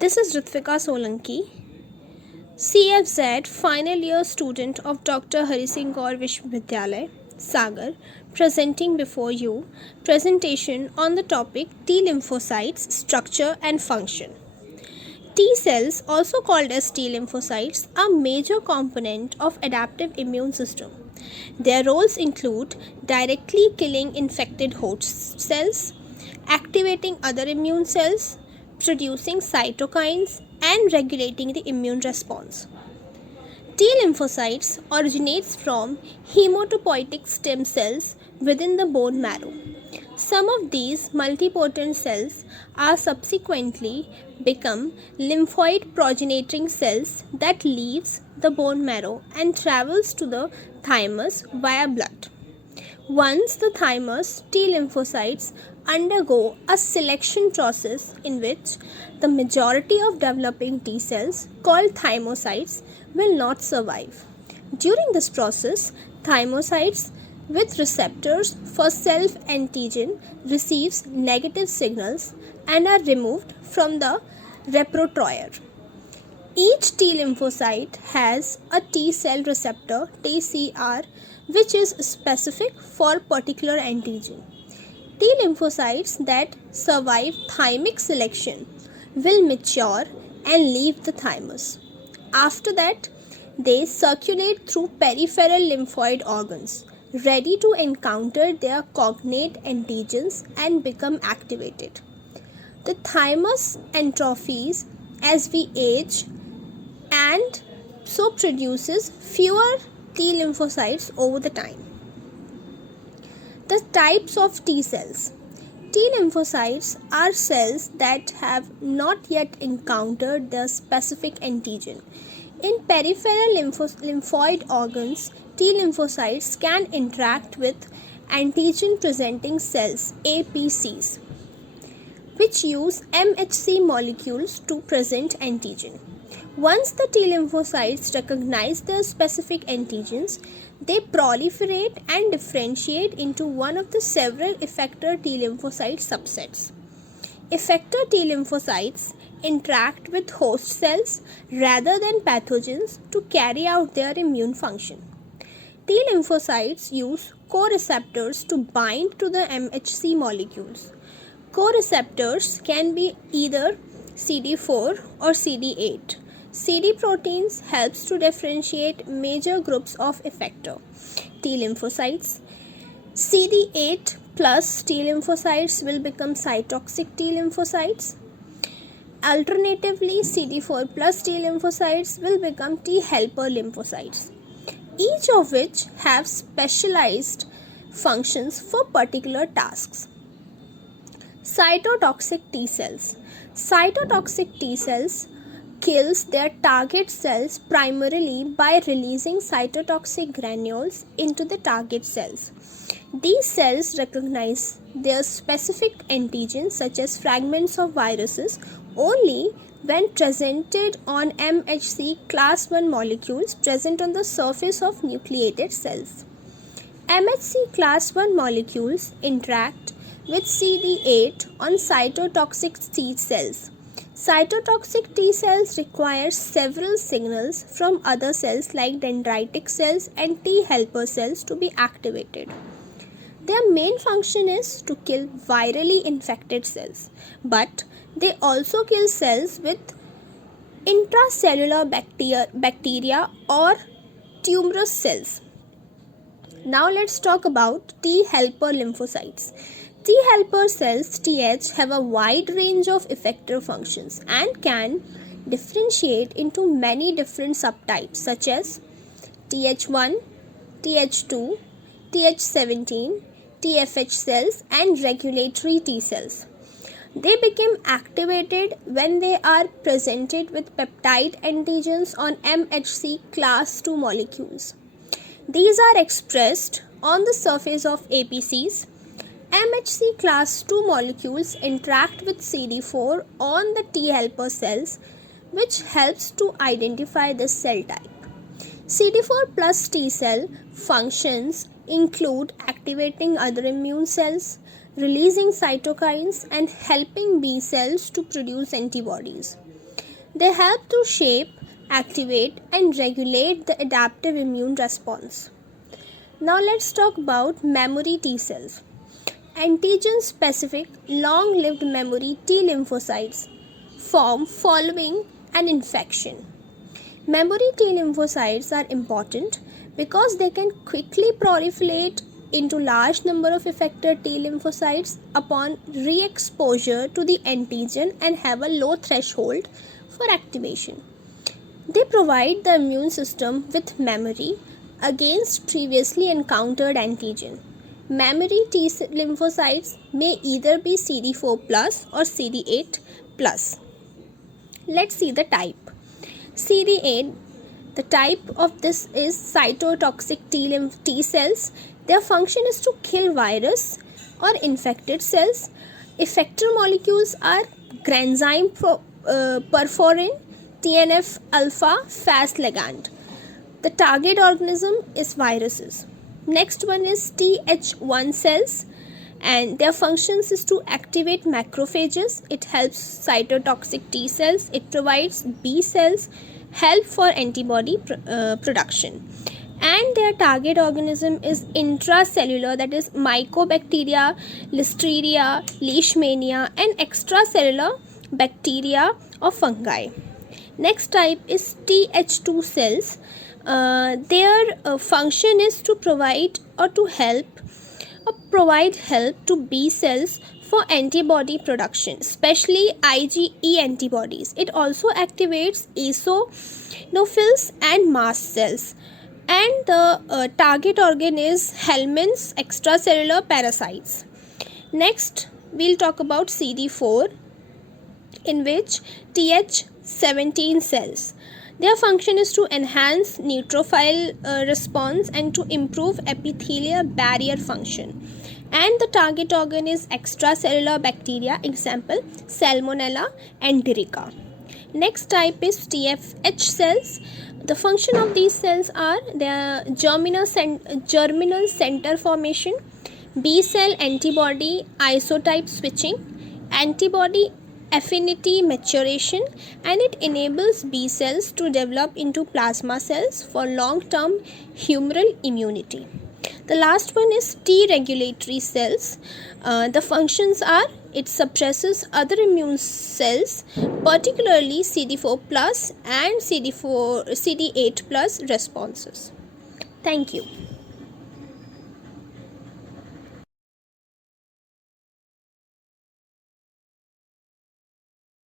This is Ritvika Solanki, CFZ final year student of Dr. Harisingh Gaur Vishwavidyalay, Sagar, presenting before you presentation on the topic T lymphocytes structure and function. T cells, also called as T lymphocytes, are major component of adaptive immune system. Their roles include directly killing infected host cells, activating other immune cells, producing cytokines, and regulating the immune response. T lymphocytes originates from hematopoietic stem cells within the bone marrow. Some of these multipotent cells are subsequently become lymphoid progenitor cells that leaves the bone marrow and travels to the thymus via blood. Once the thymus, T lymphocytes undergo a selection process in which the majority of developing T cells, called thymocytes, will not survive. During this process, thymocytes with receptors for self-antigen receives negative signals and are removed from the repertoire. Each T lymphocyte has a T cell receptor TCR which is specific for particular antigen. T lymphocytes that survive thymic selection will mature and leave the thymus. After that, they circulate through peripheral lymphoid organs, ready to encounter their cognate antigens and become activated. The thymus atrophies as we age and so produces fewer T lymphocytes over the time. The types of T cells. T lymphocytes are cells that have not yet encountered their specific antigen. In peripheral lymphoid organs, T lymphocytes can interact with antigen presenting cells APCs, which use MHC molecules to present antigen. Once the T lymphocytes recognize their specific antigens, they proliferate and differentiate into one of the several effector T lymphocyte subsets. Effector T lymphocytes interact with host cells rather than pathogens to carry out their immune function. T lymphocytes use co-receptors to bind to the MHC molecules. Co-receptors can be either CD4 or CD8. CD proteins helps to differentiate major groups of effector T lymphocytes. CD8 plus T lymphocytes will become cytotoxic T lymphocytes. Alternatively, CD4 plus T lymphocytes will become T helper lymphocytes, each of which have specialized functions for particular tasks. Cytotoxic T cells. Cytotoxic T cells kills their target cells primarily by releasing cytotoxic granules into the target cells. These cells recognize their specific antigens such as fragments of viruses only when presented on MHC class I molecules present on the surface of nucleated cells. MHC class I molecules interact with CD8 on cytotoxic T cells. Cytotoxic T cells require several signals from other cells like dendritic cells and T helper cells to be activated. Their main function is to kill virally infected cells, but they also kill cells with intracellular bacteria or tumorous cells. Now let's talk about T helper lymphocytes. T helper cells Th have a wide range of effector functions and can differentiate into many different subtypes such as Th1, Th2, Th17, Tfh cells and regulatory T cells. They become activated when they are presented with peptide antigens on MHC class II molecules. These are expressed on the surface of APCs. MHC class II molecules interact with CD4 on the T helper cells, which helps to identify the cell type. CD4 plus T cell functions include activating other immune cells, releasing cytokines, and helping B cells to produce antibodies. They help to shape, activate, and regulate the adaptive immune response. Now let's talk about memory T cells. Antigen specific long lived memory T lymphocytes form following an infection. Memory T lymphocytes are important because they can quickly proliferate into large number of effector T lymphocytes upon re-exposure to the antigen and have a low threshold for activation. They provide the immune system with memory against previously encountered antigen. Memory T lymphocytes may either be CD4 plus or CD8 plus. Let's see the type. CD8, the type of this is cytotoxic T cells. Their function is to kill virus or infected cells. Effector molecules are granzyme perforin, TNF alpha, Fas ligand. The target organism is viruses. Next one is Th2 cells, and their functions is to activate macrophages. It helps cytotoxic T cells. It provides B cells help for antibody production. And their target organism is intracellular, that is mycobacteria, listeria, leishmania, and extracellular bacteria or fungi. Next type is Th2 cells. Their function is to provide help to B cells for antibody production, especially IgE antibodies. It also activates eosinophils and mast cells. And the target organ is helminths, extracellular parasites. Next, we'll talk about CD4, in which Th17 cells. Their function is to enhance neutrophil response and to improve epithelial barrier function. And the target organ is extracellular bacteria, example Salmonella enterica. Next type is Tfh cells. The function of these cells are their germinal center formation, B cell antibody isotype switching, antibody affinity maturation, and it enables B cells to develop into plasma cells for long-term humoral immunity. The last one is T regulatory cells. The functions are it suppresses other immune cells, particularly CD4 plus and CD8 plus responses. Thank you.